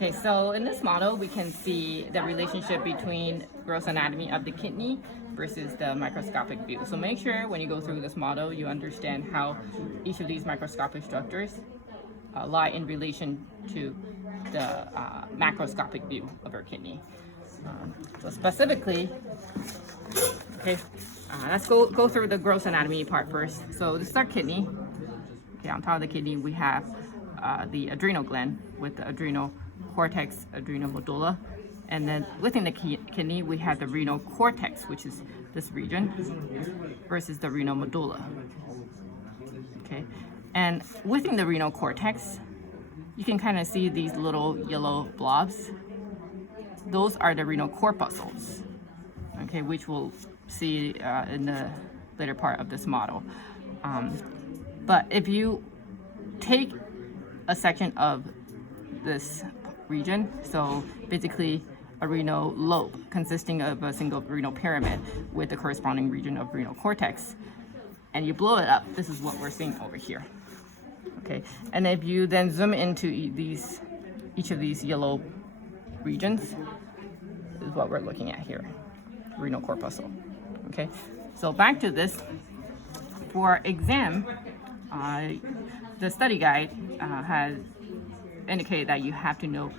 Okay, so in this model, we can see the relationship between gross anatomy of the kidney versus the microscopic view. So make sure when you go through this model, you understand how each of these microscopic structures lie in relation to the macroscopic view of our kidney. So specifically, okay, let's go through the gross anatomy part first. So this is our kidney. Okay, on top of the kidney, we have the adrenal gland with the adrenal cortex, adrenal medulla, and then within the kidney, we have the renal cortex, which is this region, versus the renal medulla. Okay, and within the renal cortex, you can kind of see these little yellow blobs. Those are the renal corpuscles, okay, which we'll see in the later part of this model. But if you take a section of this region, so basically a renal lobe consisting of a single renal pyramid with the corresponding region of renal cortex, and you blow it up, this is what we're seeing over here. Okay, and if you then zoom into each of these yellow regions, is what we're looking at here, renal corpuscle. Okay, so back to this. For exam, the study guide has indicated that you have to know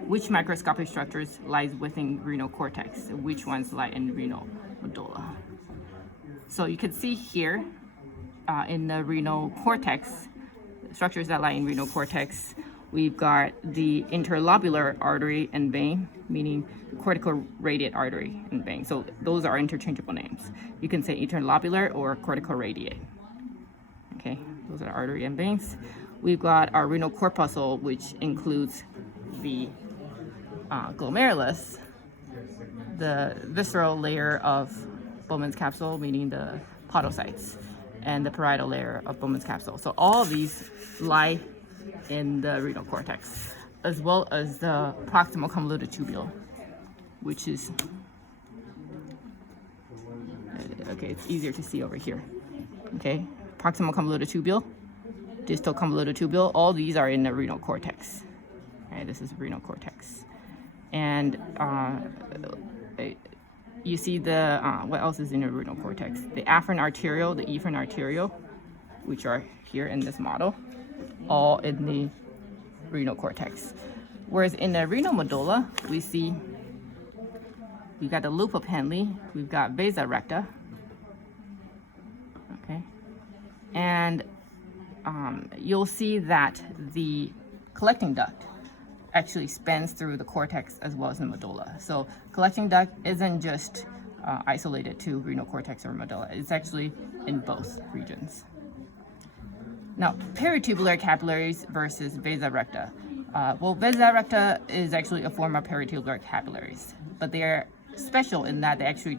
which microscopic structures lies within renal cortex and which ones lie in renal medulla. So you can see here in the renal cortex, structures that lie in renal cortex, we've got the interlobular artery and vein, meaning cortical radiate artery and vein. So those are interchangeable names. You can say interlobular or cortical radiate. Okay, those are artery and veins. We've got our renal corpuscle, which includes the glomerulus, the visceral layer of Bowman's capsule, meaning the podocytes, and the parietal layer of Bowman's capsule. So all of these lie in the renal cortex, as well as the proximal convoluted tubule, which is, okay, it's easier to see over here. Okay, proximal convoluted tubule, distal convoluted tubule, all these are in the renal cortex. Right, this is renal cortex. And you see the, what else is in the renal cortex? The afferent arteriole, the efferent arteriole, which are here in this model, all in the renal cortex. Whereas in the renal medulla, we see we've got the loop of Henle, we've got vasa recta, okay, and you'll see that the collecting duct actually spans through the cortex as well as the medulla. So collecting duct isn't just isolated to renal cortex or medulla, it's actually in both regions. Now, peritubular capillaries versus vasa recta. Well, vasa recta is actually a form of peritubular capillaries, but they are special in that they actually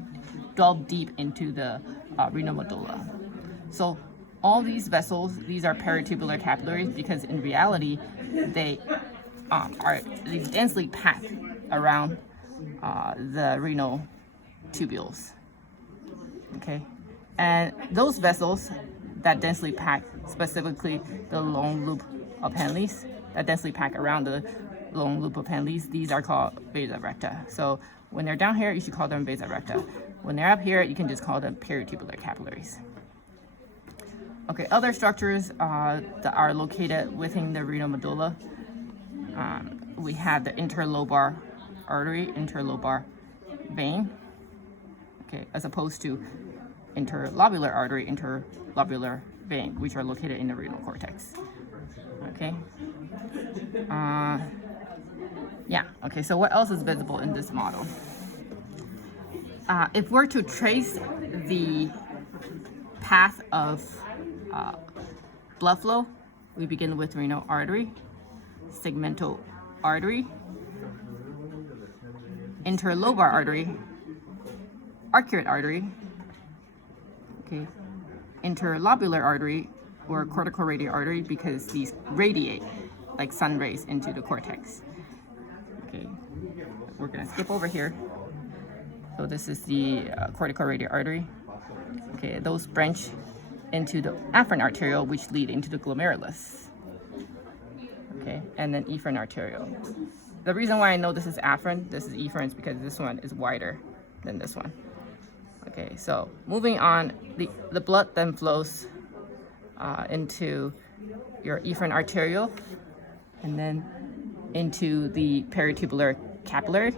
delve deep into the renal medulla. So all these vessels, these are peritubular capillaries because in reality, they are densely packed around the renal tubules. Okay, and those vessels that densely pack, specifically the long loop of Henle's, that densely pack around the long loop of Henle's, these are called vasa recta. So when they're down here, you should call them vasa recta. When they're up here, you can just call them peritubular capillaries. Okay, other structures that are located within the renal medulla, we have the interlobar artery, interlobar vein, okay, as opposed to interlobular artery, interlobular vein, which are located in the renal cortex. Okay. Yeah. Okay. So what else is visible in this model? If we're to trace the path of blood flow, we begin with renal artery, segmental artery, interlobar artery, arcuate artery, okay, interlobular artery, or cortical radiate artery because these radiate like sun rays into the cortex. Okay, we're gonna skip over here. So this is the cortical radiate artery. Okay, those branch into the afferent arteriole, which lead into the glomerulus. Okay, and then efferent arteriole. the reason why I know this is afferent, this is efferent, is because this one is wider than this one. Okay, so moving on, the blood then flows into your efferent arteriole and then into the peritubular capillary.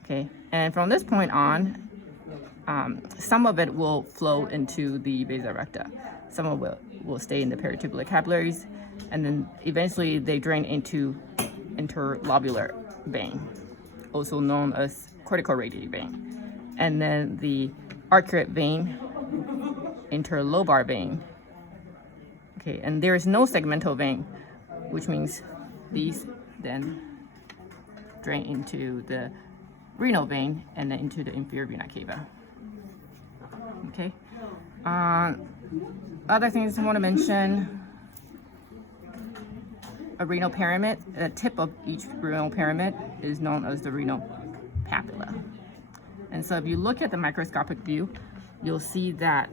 Okay, and from this point on, some of it will flow into the vasa recta. Some of it will stay in the peritubular capillaries, and then eventually they drain into interlobular vein, also known as corticoradiated vein. And then the arcuate vein, interlobar vein. Okay, and there is no segmental vein, which means these then drain into the renal vein and then into the inferior vena cava. Okay. Other things I want to mention: a renal pyramid. The tip of each renal pyramid is known as the renal papilla. And so if you look at the microscopic view, you'll see that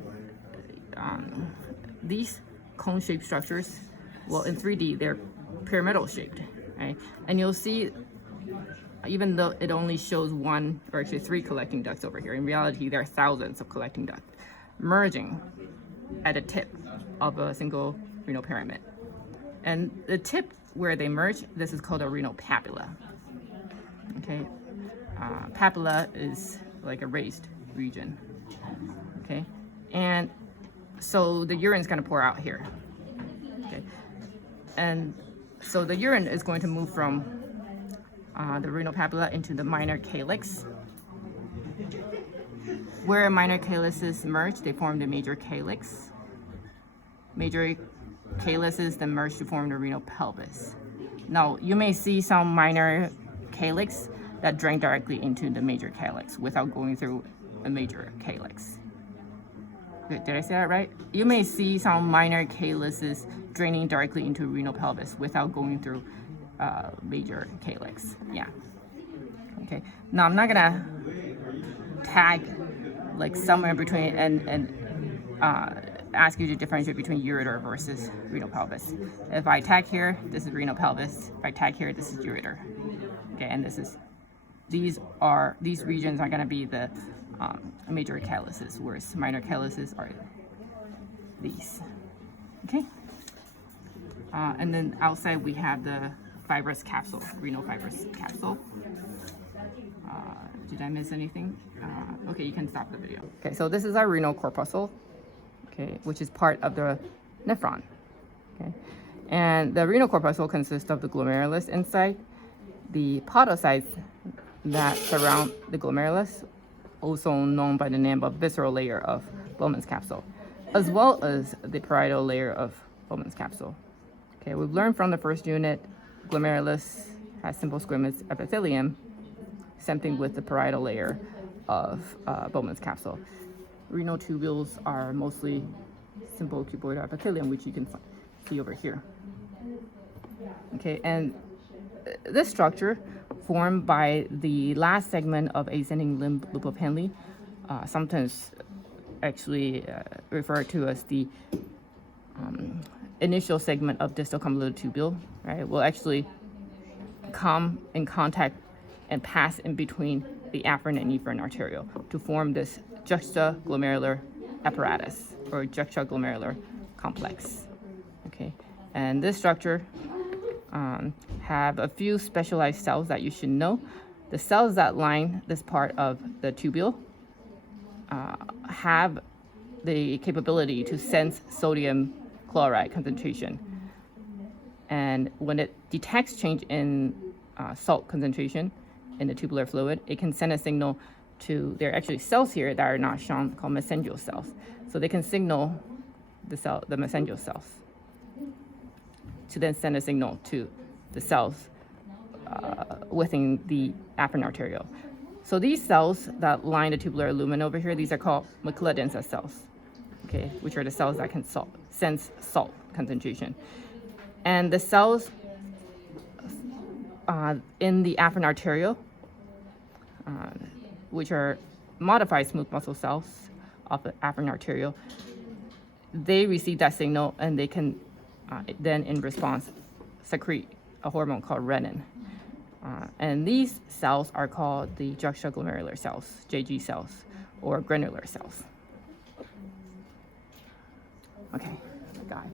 these cone-shaped structures, well, in 3D, they're pyramidal shaped, right? And you'll see, even though it only shows one or actually three collecting ducts over here, in reality, there are thousands of collecting ducts merging at the tip of a single renal pyramid. And the tip where they merge, this is called a renal papilla. Okay, papilla is like a raised region. Okay, and so the urine is going to pour out here. Okay, and so the urine is going to move from the renal papilla into the minor calyx. Where minor calyces merge, they form the major calyx. Major calyces then merge to form the renal pelvis. Now, you may see some minor calyx that drain directly into the major calyx without going through a major calyx. Did I say that right? You may see some minor calyces draining directly into renal pelvis without going through major calyx. Yeah. Okay. Now, I'm not gonna tag like somewhere between and ask you to differentiate between ureter versus renal pelvis. If I tag here, this is renal pelvis. If I tag here, this is ureter. Okay, and these regions are going to be the major calyces, whereas minor calyces are these. Okay, and then outside we have the fibrous capsule, renal fibrous capsule. Did I miss anything? Okay, you can stop the video. Okay, so this is our renal corpuscle, okay, which is part of the nephron. Okay, and the renal corpuscle consists of the glomerulus inside, the podocytes that surround the glomerulus, also known by the name of visceral layer of Bowman's capsule, as well as the parietal layer of Bowman's capsule. Okay, we've learned from the first unit, glomerulus has simple squamous epithelium. Same thing with the parietal layer of Bowman's capsule. Renal tubules are mostly simple cuboidal epithelium, which you can see over here. Okay, and this structure, formed by the last segment of ascending limb loop of Henle, sometimes actually referred to as the initial segment of distal convoluted tubule, right, will actually come in contact and pass in between the afferent and efferent arteriole to form this juxtaglomerular apparatus or juxtaglomerular complex. Okay, and this structure have a few specialized cells that you should know. The cells that line this part of the tubule have the capability to sense sodium chloride concentration, and when it detects change in salt concentration in the tubular fluid, it can send a signal to, there are actually cells here that are not shown called mesangial cells. So they can signal the mesangial cells to then send a signal to the cells within the afferent arteriole. So these cells that line the tubular lumen over here, these are called macula densa cells, okay, which are the cells that can sense salt concentration. And the cells in the afferent arteriole, which are modified smooth muscle cells of the afferent arteriole, they receive that signal and they can then in response secrete a hormone called renin. And these cells are called the juxtaglomerular cells, JG cells, or granular cells. Okay, got it.